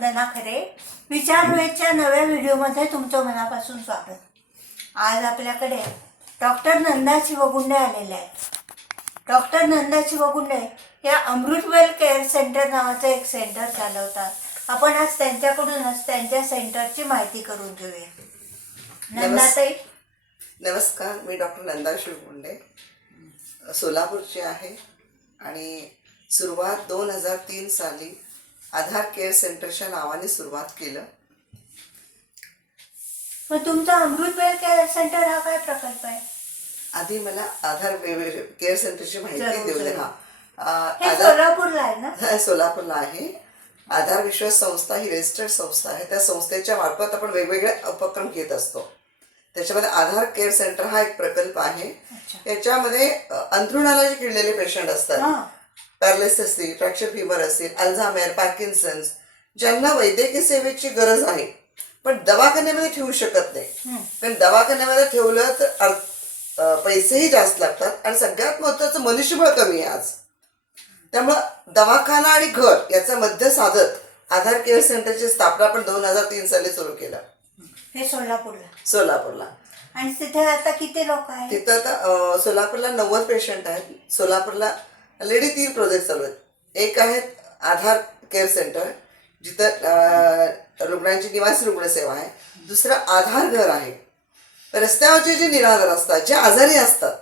वंदना खरे विचारवेदच्या नव्या व्हिडिओमध्ये तुमचं मनापासून स्वागत. आज आपल्याकडे डॉक्टर नंदा शिवगुंडे आलेले आहेत. डॉक्टर नंदा शिवगुंडे या अमृतवेल केअर सेंटर नावाचं एक सेंटर चालवतात. आपण आज त्यांच्याकडूनच त्यांच्या सेंटरची माहिती करून घेऊया. नंदाताई नमस्कार मी डॉक्टर नंदा शिवगुंडे सोलापूरची आहे. आणि सुरुवात दोन हजार तीन साली आधार केअर सेंटरच्या नावाने सुरुवात केलं. मग तुमचा अमृतवेल केअर सेंटर हा काय प्रकल्प आहे? आधी मला आधार केअर सेंटरची माहिती जरूर, देऊ द्या. जरूर. हा. हे आधार सोलापूरला आहे ना? हा, सोलापूरला आहे. आधार विश्वास संस्था ही रजिस्टर्ड संस्था आहे. त्या संस्थेच्या मार्फत आपण वेगवेगळे उपक्रम घेत असतो. त्याच्यामध्ये आधार केअर सेंटर हा एक प्रकल्प आहे. अच्छा. याच्यामध्ये अ, अंथरुणाला जे किडलेले पेशंट असतात. हा. पॅरलिस असतील फ्रॅक्चर फिवर असेल अल्झामेर पार्किन्सन्स ज्यांना वैद्यकीय सेवेची गरज आहे पण दवाखान्यामध्ये ठेवू शकत नाही. पण दवाखान्यामध्ये ठेवलं तर पैसेही जास्त लागतात आणि सगळ्यात महत्वाचं मनुष्यबळ कमी आहे आज. त्यामुळं दवाखाना आणि घर याचं मध्य साधत आधार केअर सेंटरची स्थापना आपण दोन हजार तीन साली सुरू केलं. हे सोलापूरला. सोलापूरला. आणि तिथे आता किती लोक आहेत? तिथं आता सोलापूरला नव्वद पेशंट आहेत. सोलापूरला ऑलरेडी तीन प्रोजेक्ट चालू आहेत. एक आहे आधार केअर सेंटर जिथं रुग्णांची निवासी रुग्णसेवा आहे. दुसरं आधार घर आहे. रस्त्यावरचे जे निराधार असतात जे आजारी असतात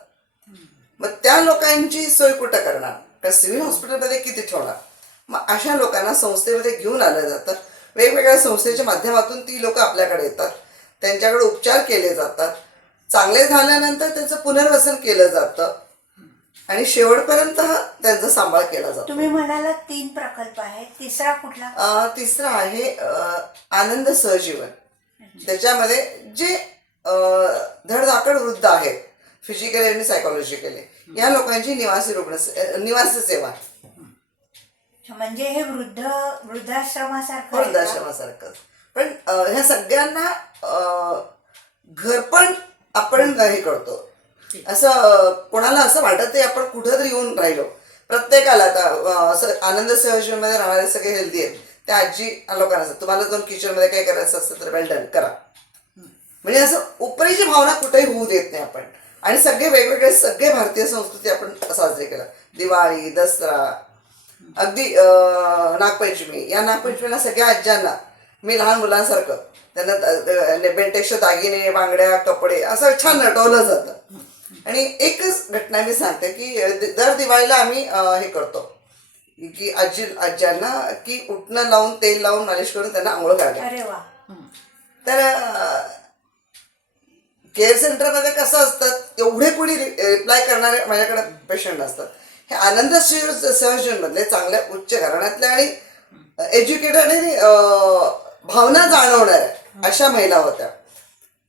मग त्या लोकांची सोय कुठं करणार? कारण सिव्हिल हॉस्पिटलमध्ये किती ठेवणार? मग अशा लोकांना संस्थेमध्ये घेऊन आलं जातं. वेगवेगळ्या संस्थेच्या माध्यमातून ती लोक आपल्याकडे येतात. त्यांच्याकडे उपचार केले जातात. चांगले झाल्यानंतर त्याचं पुनर्वसन केलं जातं. आणि शेवटपर्यंत त्यांचा सांभाळ केला जातो. तुम्ही म्हणाला तीन प्रकल्प आहेत. तिसरा कुठला? तिसरं आहे आनंद सहजीवन. त्याच्यामध्ये जे धडधाकड वृद्ध आहेत फिजिकली आणि सायकोलॉजिकली या लोकांची निवासी रुग्ण निवासी सेवा. आहे. म्हणजे हे वृद्ध वृद्धाश्रमासारखं आहे? वृद्धाश्रमासारखं. पण ह्या सगळ्यांना अं, घर पण आपण हे करतो. असं कोणाला असं वाटत नाही आपण कुठं तरी येऊन राहिलो. प्रत्येकाला आता असं आनंद सहजीवनमध्ये राहणारे सगळे हेल्दी आहेत. त्या आजी लोकांना असतात तुम्हाला जाऊन किचनमध्ये काय करायचं असतं तर वेल डन करा. म्हणजे असं उपरीची भावना कुठेही होऊ देत नाही आपण. आणि सगळे वेगवेगळे सगळे भारतीय संस्कृती आपण साजरी केलं. दिवाळी दसरा अगदी नागपंचमी. या नागपंचमीला सगळ्या आज्यांना मी लहान मुलांसारखं त्यांना बेंटेक्ष दागिने बांगड्या कपडे असं छान नटवलं जातं. आणि एकच घटना मी सांगते की दर दिवाळीला आम्ही हे करतो. की आजी आज्यांना की उठणं लावून तेल लावून मालिश करून त्यांना आंघोळ वा. तर केअर सेंटरमध्ये कसं असतात एवढे कोणी रिप्लाय करणारे माझ्याकडे पेशंट असतात. हे आनंद सहजनमधले चांगल्या उच्च घराण्यातल्या आणि एज्युकेटेड आणि भावना जाणवणाऱ्या अशा महिला होत्या.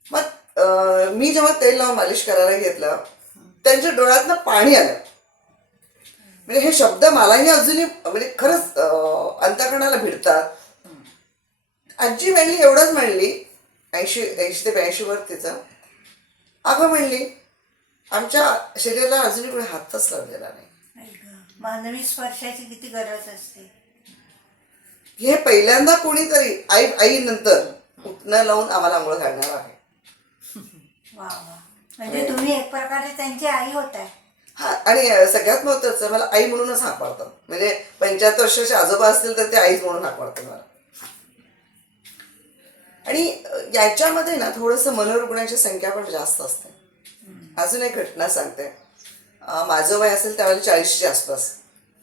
मग मी जेव्हा तेल लावून मालिश करायला घेतलं त्यांच्या डोळ्यातनं पाणी आलं. म्हणजे हे शब्द मलाही अजूनही म्हणजे खरंच अंतकरणाला भिडतात. आजी म्हणली एवढंच म्हणली ऐंशी ऐंशी ते ब्याऐंशी वर तिचं. अगं म्हणली आमच्या शरीराला अजूनही कोणी हातच लावलेला नाही. मानवी स्पर्शाची किती गरज असते. हे पहिल्यांदा कोणीतरी आई आई नंतर उठणं लावून आम्हाला आंघोळ घालणार आहे. वा वा. म्हणजे तुम्ही एक प्रकारे त्यांची आई होत आहे हा आणि सगळ्यात महत्वाचं मला आई म्हणूनच हाक मारतात म्हणजे पंच्याहत्तर वर्षाचे आजोबा असतील तर ते आईच म्हणून हाक मारतात मला. आणि याच्यामध्ये ना थोडंसं मनोरुग्णांची संख्या पण जास्त असते. अजून एक घटना सांगते. माझं वय असेल त्यावेळेला चाळीसच्या आसपास.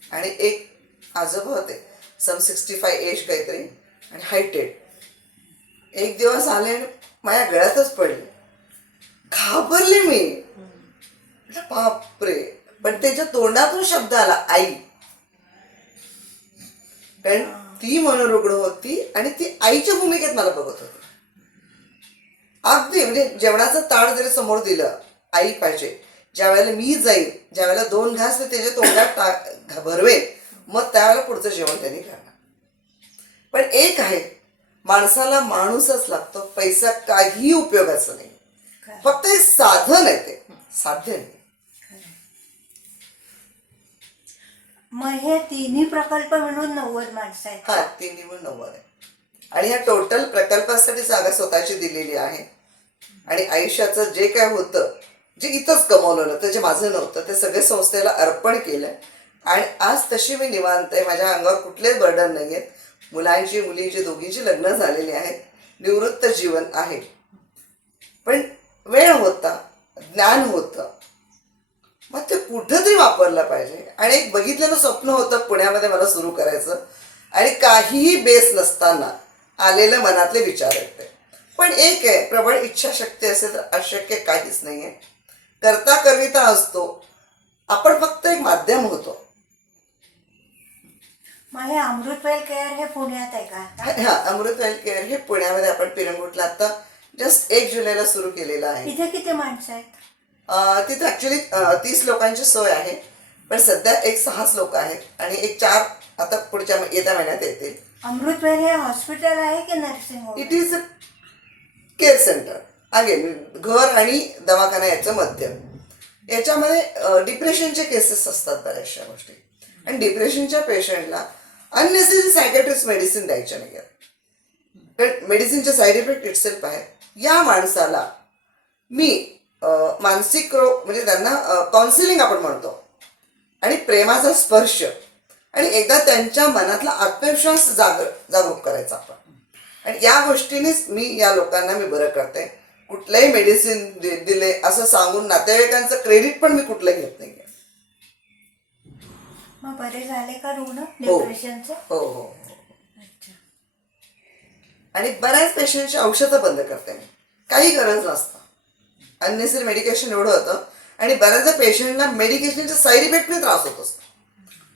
आणि एक आजोबा होते सम सिक्स्टी फाय एज काहीतरी आणि हायटेड. एक दिवस आले आणि माझ्या गळ्यातच पडले. घाबरले मी. बापरे. पण त्याच्या तोंडातून शब्द आला आई. कारण ती मनोरुग्ण होती आणि ती आईच्या भूमिकेत मला बघत होती. अगदी म्हणजे जेवणाचं ताट जरी समोर दिलं आई पाहिजे. ज्या वेळेला मी जाईल ज्या वेळेला दोन घास मी त्याच्या तोंडात टा भरवेन मग त्यावेळेला पुढचं जेवण त्यांनी करणार. पण एक आहे माणसाला माणूसच लागतो पैसा काही उपयोगाचं नाही. फक्त हे साधन आहे ते. साध्य नाही. मग हे तिन्ही प्रकल्प मिळून नव्वद माणसं आहेत. हा तीन निवडून नव्वद आहे. आणि ह्या टोटल प्रकल्पासाठी जागा स्वतःची दिलेली आहे. आणि आयुष्याचं जे काय होतं जे इथंच कमवलेलं ते जे माझं नव्हतं ते सगळे संस्थेला अर्पण केलं. आणि आज तशी मी निवांत आहे. माझ्या अंगावर कुठलेच बर्डन नाही आहेत मुलांची मुलींची दोघींची लग्न झालेली आहेत. निवृत्त जीवन आहे. पण वेळ होता ज्ञान होतं. मग ते कुठंतरी वापरलं पाहिजे. आणि एक बघितलेलं स्वप्न होतं पुण्यामध्ये मला सुरू करायचं. आणि काहीही बेस नसताना आलेलं मनातले विचार आहेत ते पण एक आहे प्रबळ इच्छाशक्ती असेल तर अशक्य काहीच नाही आहे करता कविता असतो. आपण फक्त एक माध्यम होतो. मग हे अमृतवेल केअर हे पुण्यात आहे का? हा अमृत हेल्थ केअर हे पुण्यामध्ये आपण पिरंगुटला आता जस्ट एक जुलैला सुरू केलेलं आहे. इथे किती माणसं आहेत? अं, तिथे ऍक्च्युली तीस लोकांची सोय आहे. पण सध्या एक सहाच लोक आहेत आणि एक चार आता पुढच्या येत्या महिन्यात येतील. अमृतवेल हे हॉस्पिटल आहे की nursing home? It is a care centre again घर आणि दवाखाना याचं मध्य. याच्यामध्ये डिप्रेशनचे केसेस असतात बऱ्याचशा गोष्टी. आणि डिप्रेशनच्या पेशंटला अननेसेसरी सायकॅट्रिस्ट मेडिसिन द्यायच्या नाही कारण मेडिसिनचे साईड इफेक्ट इटसेल्फ आहेत या माणसाला मी मानसिक रोग म्हणजे त्यांना काउन्सिलिंग आपण म्हणतो. आणि प्रेमाचा स्पर्श. आणि एकदा त्यांच्या मनातला आत्मविश्वास जाग जागरूक करायचा आपण. आणि या गोष्टीनेच मी या लोकांना मी बरं करते. कुठलंही मेडिसिन दिले असं सांगून नातेवाईकांचं क्रेडिट पण मी कुठलं घेत नाही मग बरे झाले का रुग्ण हो. डिप्रेशनचे हो हो हो. आणि बऱ्याच पेशंटची औषधं बंद करते. मी काही गरज नसतं. अननेसरी मेडिकेशन एवढं होतं. आणि बऱ्याचदा पेशंटला मेडिकेशनचा साईड इफेक्टने त्रास होत असतो.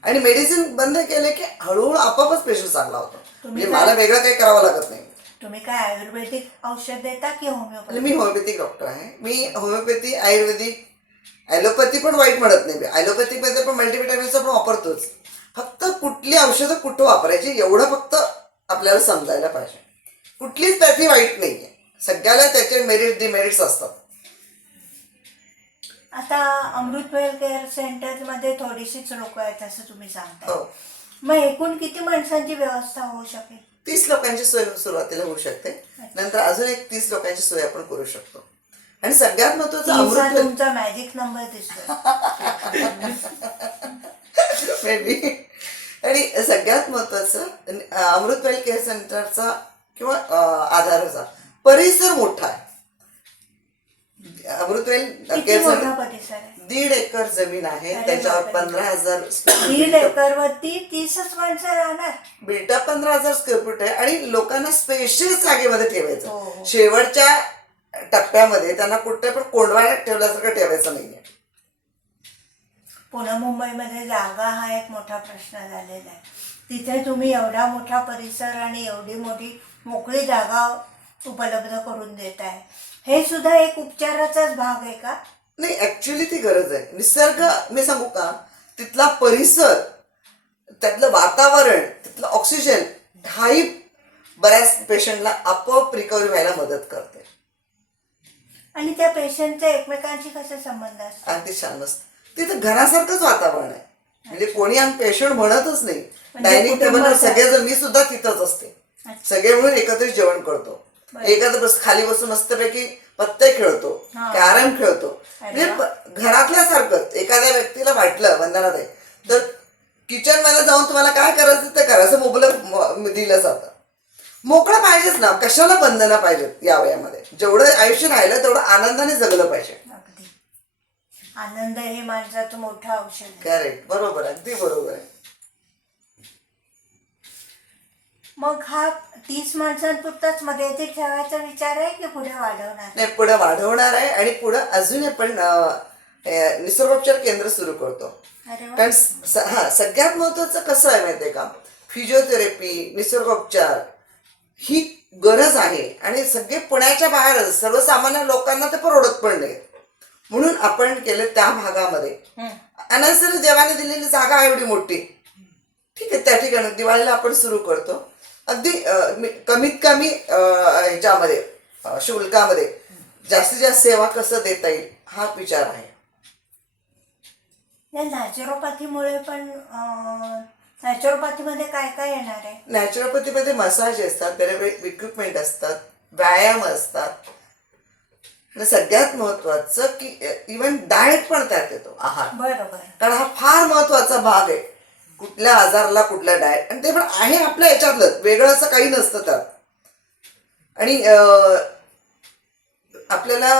आणि मेडिसिन बंद केले की हळूहळू आपापच पेशंट चांगला होतो. म्हणजे मला वेगळं काही करावं लागत नाही. तुम्ही काय आयुर्वेदिक औषध देता की होमिओपॅथी मी होमिओपॅथिक डॉक्टर आहे. मी होमिओपॅथी आयुर्वेदिक ॲलोपॅथी पण वाईट म्हणत नाही ॲलोपॅथीमध्ये पण मल्टीव्हिटॅमिन्स आपण वापरतोच. फक्त कुठली औषधं कुठं वापरायची एवढं फक्त आपल्याला समजायला पाहिजे. कुठलीच पॅथी वाईट नाही आहे सगळ्याला त्याचे मेरिट डिमेरिट्स असतात. आता अमृतवेल केअर सेंटरमध्ये थोडीशीच लोक आहेत असं तुम्ही सांगता हो. मग एकूण किती माणसांची व्यवस्था होऊ शकेल? तीस लोकांची सोय सुरुवातीला होऊ शकते. नंतर अजून एक तीस लोकांची सोय आपण करू शकतो. आणि सगळ्यात महत्वाचं अमृत तुमचा मॅजिक नंबर दिसतो मेबी आणि सगळ्यात महत्वाचं अमृतवेल केअर सेंटरचा किंवा आधाराचा परिसर मोठा आहे. दीड एकर जमीन आहे. त्याच्यावर. पंधरा हजार दीड एकर वरती तीसच माणसं राहणार? बिल्टअप पंधरा हजार स्क्वेअर फूट आहे आणि लोकांना स्पेशल जागेमध्ये हो, ठेवायचं. हो. शेवटच्या टप्प्यामध्ये त्यांना कुठे पण कोंडवाण्यात ठेवल्यासारखं ठेवायचं नाहीये. पुणे मुंबईमध्ये जागा हा एक मोठा प्रश्न झालेला आहे. तिथे तुम्ही एवढा मोठा परिसर आणि एवढी मोठी मोकळी जागा उपलब्ध करून देत आहे. हे सुद्धा एक उपचाराचाच भाग आहे का? नाही ऍक्च्युली ती गरज आहे. निसर्ग मी सांगू का? तिथला परिसर त्यातलं वातावरण तिथलं ऑक्सिजन हाही बऱ्याच पेशंटला आपोआप रिकव्हरी व्हायला मदत करते. आणि त्या पेशंटचे एकमेकांशी कसे संबंध असतात? अगदी छान असतं. तिथं घरासारखंच वातावरण आहे. म्हणजे कोणी आम्ही पेशंट म्हणतच नाही. म्हणजे डायनिंग टेबलवर सगळेजण मी सुद्धा तिथंच असते. सगळे मिळून एकत्र जेवण करतो. एकत्र बस खाली बसून मस्तपैकी पत्ते खेळतो. कॅरम खेळतो. म्हणजे वा. प- घरातल्या सारखंच एखाद्या व्यक्तीला वाटलं बंधनात आहे. तर किचनमध्ये जाऊन तुम्हाला काय करायचं ते करायचं मोबलं म- दिलं जातं. मोकळं पाहिजेच ना. कशाला बंधनं पाहिजेत या वयामध्ये? जेवढं आयुष्य राहिलं तेवढं आनंदाने जगलं पाहिजे. आनंद हे माणसाचं मोठं औषध आहे. करेक्ट बरोबर. अगदी बरोबर आहे. मग हा तीस माणसांपुरताच मर्यादित ठेवायचा विचार आहे की पुढे वाढवणार? नाही पुढे वाढवणार आहे आणि पुढे अजून आपण अं, अं, निसर्गोपचार केंद्र सुरू करतो. अरे वा. कारण स- हा सगळ्यात महत्वाचं कसं आहे माहितीये का? फिजिओथेरपी निसर्गोपचार ही गरज आहे. आणि सगळे पुण्याच्या बाहेरच सर्वसामान्य लोकांना ते परवडत पण नाही. म्हणून आपण केलं त्या भागामध्ये. हं. अनसरी देवाने दिलेली जागा आहे एवढी मोठी. ठीक आहे त्या ठिकाणी दिवाळीला आपण सुरू करतो. अगदी कमीत कमी ह्याच्यामध्ये शुल्कामध्ये जास्तीत जास्त सेवा कसं देता येईल हा विचार आहे. या नॅचरोपॅथीमुळे पण नॅचरोपॅथीमध्ये काय काय येणार आहे? नॅचरोपॅथीमध्ये मसाज असतात वेगवेगळे इक्विपमेंट असतात व्यायाम असतात. सगळ्यात महत्वाचं की इवन डाएट पण त्यात येतो आहार. बरोबर. कारण हा फार महत्त्वाचा भाग आहे. कुठल्या आजाराला कुठला डाएट आणि ते पण आहे आपल्या याच्यातलं वेगळं असं काही नसतं त्यात. आणि आपल्याला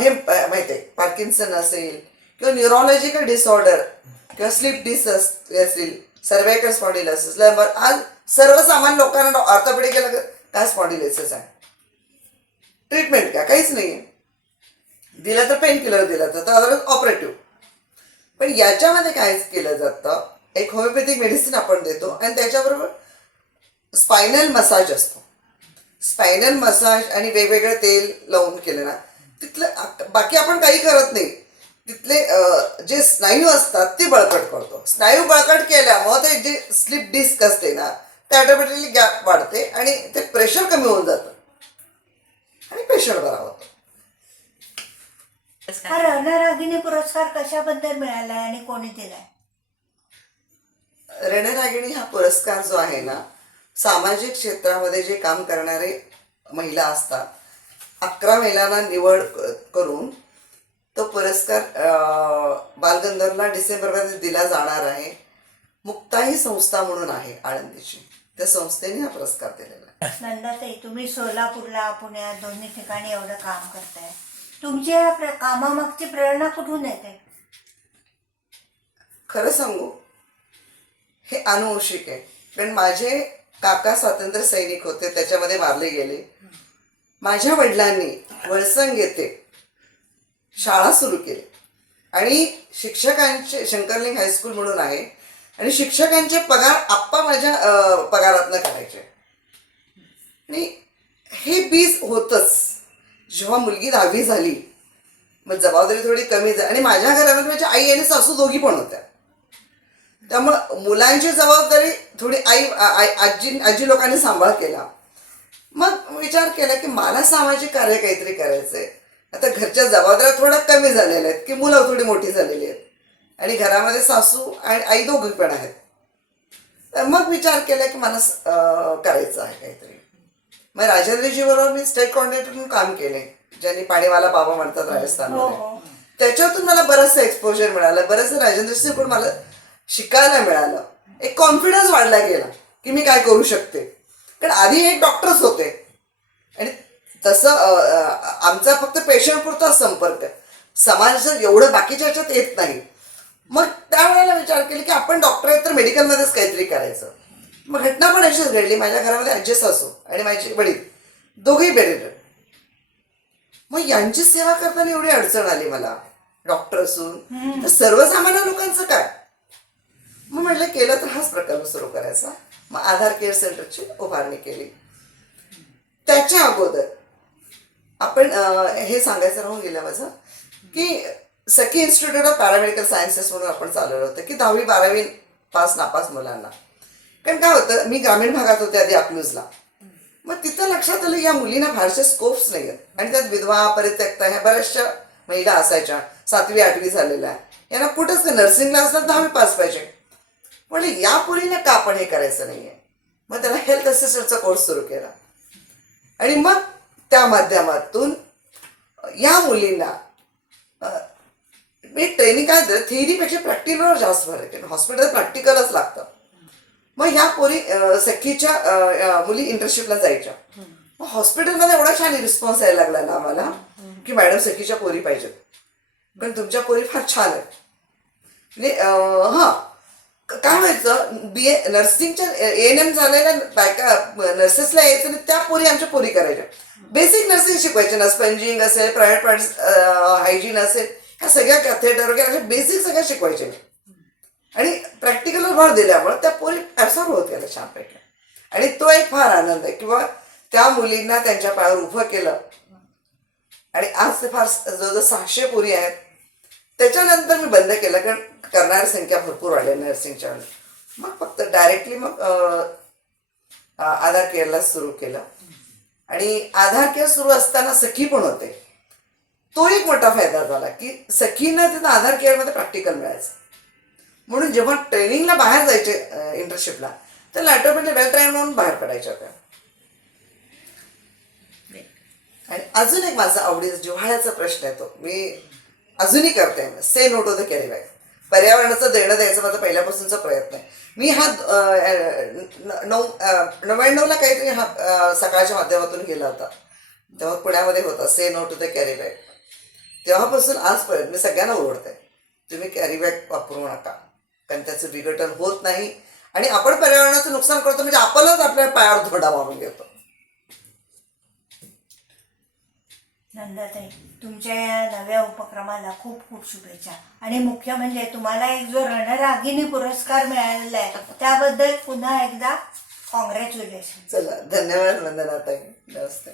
हे माहिती आहे पार्किन्सन असेल किंवा न्युरोलॉजिकल डिसऑर्डर किंवा स्लीप डिस असतील सर्वायकल स्पॉन्डिलायसिस लंबर आज सर्वसामान्य लोकांना ऑर्थोपेडिक गेलं काय स्पॉन्डिलायसिस आहे? ट्रीटमेंट काय? काहीच नाही आहे दिलं तर पेन किलर दिलं तर अदरवाईज ऑपरेटिव्ह पण याच्यामध्ये काय केलं जातं? एक होमिओपॅथिक मेडिसिन आपण देतो आणि त्याच्याबरोबर स्पायनल मसाज असतो. स्पायनल मसाज आणि वेगवेगळे तेल लावून केलं ना तिथलं बाकी आपण काही करत नाही. तिथले जे स्नायू असतात ते बळकट करतो. स्नायू बळकट केल्यामुळे ते जे स्लिप डिस्क असते ना ते ऑटोमॅटिकली गॅप वाढते आणि ते प्रेशर कमी होऊन जातं. आणि प्रेशर बरा होतो. हा रणरागिणी पुरस्कार कशाबद्दल मिळालाय आणि कोणी दिलाय? रणरागिणी हा पुरस्कार जो आहे ना सामाजिक क्षेत्रामध्ये जे काम करणारे महिला असतात अकरा महिलांना निवड करून तो पुरस्कार बालगंधर्वला डिसेंबरमध्ये दिला जाणार आहे. मुक्ताई संस्था म्हणून आहे आळंदीची. त्या संस्थेने हा पुरस्कार दिलेला आहे. नंदाताई तुम्ही सोलापूरला पुण्यात दोन्ही ठिकाणी एवढं काम करताय. तुमची या प्र- कामामागची प्रेरणा कुठून येते? खरं सांगू हे अनुवंशिक आहे. कारण माझे काका स्वातंत्र्य सैनिक होते त्याच्यामध्ये मारले गेले. माझ्या वडिलांनी वळसंग येथे शाळा सुरू केली. आणि शिक्षकांचे शंकरलिंग हायस्कूल म्हणून आहे आणि शिक्षकांचे पगार आप्पा माझ्या पगारातनं करायचे. आणि हे बीज होतच. जेव्हा मुलगी दहावी झाली मग जबाबदारी थोडी कमी झाली. आणि माझ्या घरामध्ये माझ्या आई आणि सासू दोघी पण होत्या. त्यामुळं मुलांची जबाबदारी थोडी आई आजी आजी लोकांनी सांभाळ केला. मग विचार केला की मला सामाजिक कार्य काहीतरी करायचंय. आता घरच्या जबाबदाऱ्या थोड्या कमी झालेल्या आहेत की मुलं थोडी मोठी झालेली आहेत. आणि घरामध्ये सासू आणि आई दोघी पण आहेत. तर मग विचार केला की मला करायचं आहे काहीतरी. मग राजेंद्रजी बरोबर मी स्टेट कॉर्डिनेटर म्हणून काम केले ज्यांनी पाणीवाला बाबा म्हणतात हो राजस्थानमध्ये. हो त्याच्यातून मला बरंचसं एक्सपोजर मिळालं. बरंचसं राजेंद्र सिंह पण मला शिकायला मिळालं. एक कॉन्फिडन्स वाढला गेला की मी काय करू शकते. कारण आधी एक डॉक्टर्स होते. आणि तसं आमचा फक्त पेशंट पुरताच संपर्क आहे. समाजाचं एवढं बाकीच्या ह्याच्यात येत नाही. मग त्यावेळेला विचार केला की आपण डॉक्टर आहेत तर मेडिकलमध्येच काहीतरी करायचं. मग घटना पण अशीच घडली. माझ्या घरामध्ये आजी सासू आणि माझे वडील दोघेही बेडेड मग यांची सेवा करताना एवढी अडचण आली मला. डॉक्टर असून तर सर्वसामान्य लोकांचं काय? मग म्हटलं केलं तर हाच प्रकल्प सुरू करायचा. मग आधार केअर सेंटरची उभारणी केली. त्याच्या अगोदर आपण हे सांगायचं राहून गेलं माझं की Sakhi institute of paramedical sciences म्हणून आपण चालवलं होतं की दहावी बारावी पास नापास मुलांना. कारण काय होतं मी ग्रामीण भागात होते आधी अकलूजला. मग तिथं लक्षात आलं या मुलींना फारसे स्कोप्स नाही आहेत आणि त्यात विधवा परित्यक्ता ह्या बऱ्याचशा महिला असायच्या. सातवी आठवी झालेल्या. यांना कुठंच नर्सिंगला असतात दहावी पास पाहिजे. म्हणजे या का आपण हे करायचं नाहीये? मग त्याला हेल्थ असिस्टंटचा कोर्स सुरू केला. आणि मग त्या माध्यमातून या मुलींना मी ट्रेनिंग काय थिअरीपेक्षा प्रॅक्टिकलवर जास्त भर आहे हॉस्पिटल प्रॅक्टिकलच लागतं. मग ह्या पोरी सखीच्या मुली इंटर्नशिपला जायच्या. मग हॉस्पिटलमध्ये एवढा छान रिस्पॉन्स यायला लागला ना आम्हाला की मॅडम सखीच्या पोरी पाहिजेत. कारण तुमच्या पोरी फार छान आहेत. म्हणजे हां. काय व्हायचं? बी ए नर्सिंगच्या ए एन एम झालेल्या बायका नर्सेसला यायचं आणि त्या पोरी आमच्या पोरी करायच्या. बेसिक नर्सिंग शिकवायचे ना स्पंजिंग असेल प्रायव्हेट पार्ट हायजीन असेल ह्या सगळ्या कॅथेटर वगैरे अशा बेसिक सगळ्या शिकवायचे. आणि प्रॅक्टिकलवर भर दिल्यामुळे त्या पोरी ॲब्सॉर्ब होत गेल्या छानपैकी. आणि तो एक फार आनंद आहे किंवा त्या मुलींना त्यांच्या पायावर उभं केलं. आणि आज ते फार जवळजवळ सहाशे पोरी आहेत. त्याच्यानंतर मी बंद केलं कारण करणारी संख्या भरपूर वाढली नर्सिंगच्या. मग फक्त डायरेक्टली मग आधार केअरला सुरू केलं. आणि आधार केअर सुरू असताना सखी पण होते. तो एक मोठा फायदा झाला की सखींना तिथं आधार केअरमध्ये प्रॅक्टिकल मिळायचं. म्हणून जेव्हा ट्रेनिंगला बाहेर जायचे इंटर्नशिपला तर लॅटोपॅटली वेल ट्रेन म्हणून बाहेर पडायच्या होत्या आणि अजून एक माझा आवडीचा जिव्हाळ्याचा प्रश्न येतो. मी अजूनही करते say no to the carry bag पर्यावरणाचं देणं द्यायचा माझा पहिल्यापासूनचा प्रयत्न आहे. मी हा नऊ नव्याण्णवला काहीतरी हा सकाळच्या माध्यमातून गेला होता. तेव्हा पुण्यामध्ये होता. Say no to the carry bag तेव्हापासून आजपर्यंत मी सगळ्यांना ओरडते तुम्ही कॅरी बॅग वापरू नका. कारण त्याचं विघटन होत नाही. आणि आपण पर्यावरणाचं नुकसान करतो म्हणजे आपणच आपल्या पायावर धोडा मारून घेतो. नंदाताई तुमच्या या नव्या उपक्रमाला खूप खूप शुभेच्छा. आणि मुख्य म्हणजे तुम्हाला एक जो रणरागिणी पुरस्कार मिळालेला आहे त्याबद्दल पुन्हा एकदा कॉंग्रॅच्युलेशन चला धन्यवाद नंदनाताई. नमस्ते.